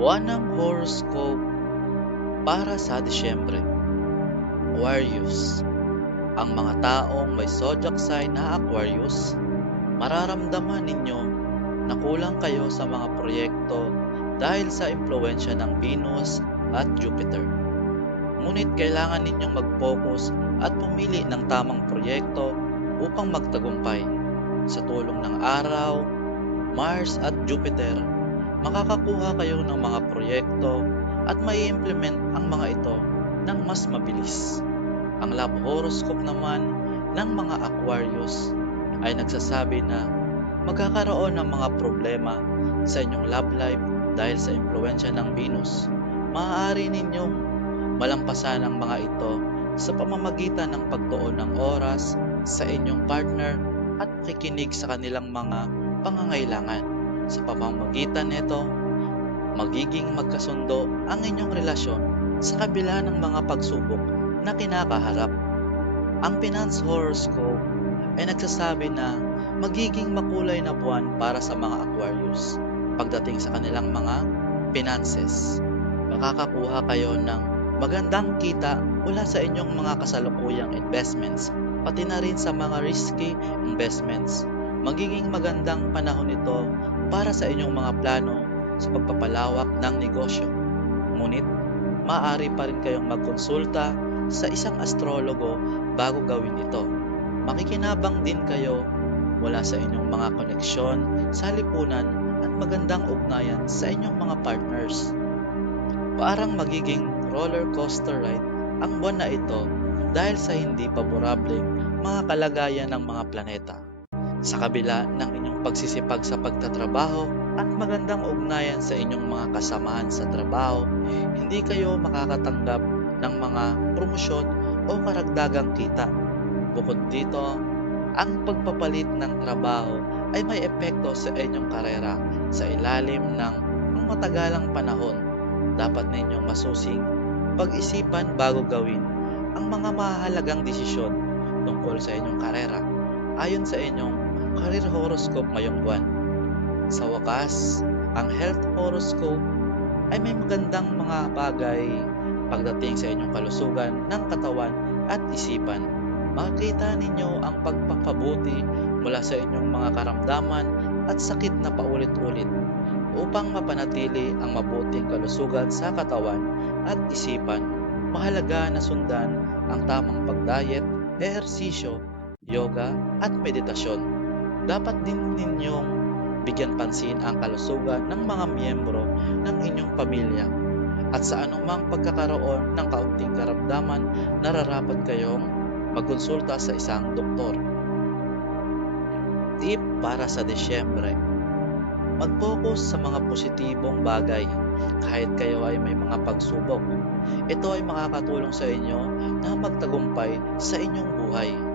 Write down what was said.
Buwan ng horoscope para sa Disyembre. Aquarius. Ang mga taong may zodiac sign na Aquarius, mararamdaman ninyo na kulang kayo sa mga proyekto dahil sa impluwensya ng Venus at Jupiter. Ngunit kailangan ninyong mag-focus at pumili ng tamang proyekto upang magtagumpay. Sa tulong ng araw, Mars at Jupiter, makakakuha kayo ng mga proyekto at mai-implement ang mga ito ng mas mabilis. Ang love horoscope naman ng mga Aquarius ay nagsasabi na magkakaroon ng mga problema sa inyong love life dahil sa impluwensya ng Venus. Maaari ninyong malampasan ang mga ito sa pamamagitan ng pagtuon ng oras sa inyong partner at pakikinig sa kanilang mga pangangailangan. Sa pamamagitan nito, magiging magkasundo ang inyong relasyon sa kabila ng mga pagsubok na kinakaharap. Ang finance horoscope ay nagsasabi na magiging makulay na buwan para sa mga Aquarius. Pagdating sa kanilang mga finances, makakakuha kayo ng magandang kita mula sa inyong mga kasalukuyang investments, pati na rin sa mga risky investments. Magiging magandang panahon ito para sa inyong mga plano sa pagpapalawak ng negosyo. Ngunit, maaari pa rin kayong magkonsulta sa isang astrologo bago gawin ito. Makikinabang din kayo mula sa inyong mga koneksyon sa lipunan at magandang ugnayan sa inyong mga partners. Parang magiging roller coaster ride ang buwan na ito dahil sa hindi paborableng mga kalagayan ng mga planeta. Sa kabila ng inyong pagsisipag sa pagtatrabaho at magandang ugnayan sa inyong mga kasamahan sa trabaho, hindi kayo makakatanggap ng mga promosyon o karagdagang kita. Bukod dito, ang pagpapalit ng trabaho ay may epekto sa inyong karera sa ilalim ng matagalang panahon. Dapat ninyong masusing pag-isipan bago gawin ang mga mahalagang desisyon tungkol sa inyong karera ayon sa inyong career horoscope ngayong buwan. Sa wakas, ang health horoscope ay may magandang mga bagay pagdating sa inyong kalusugan ng katawan at isipan. Makikita ninyo ang pagpapabuti mula sa inyong mga karamdaman at sakit na paulit-ulit upang mapanatili ang mabuting kalusugan sa katawan at isipan. Mahalaga na sundan ang tamang pagdiet, ehersisyo, yoga at meditasyon. Dapat din ninyong bigyan pansin ang kalusugan ng mga miyembro ng inyong pamilya at sa anumang pagkakaroon ng kaunting karamdaman, nararapat kayong magkonsulta sa isang doktor. Tip para sa Disyembre: mag-focus sa mga positibong bagay kahit kayo ay may mga pagsubok. Ito ay makakatulong sa inyo na magtagumpay sa inyong buhay.